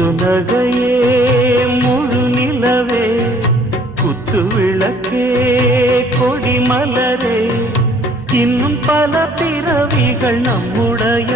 முத்து நகையே முழு நிலவே குத்து விளக்கே கொடி மலரே இன்னும் பல பிறவிகள் நம்முடைய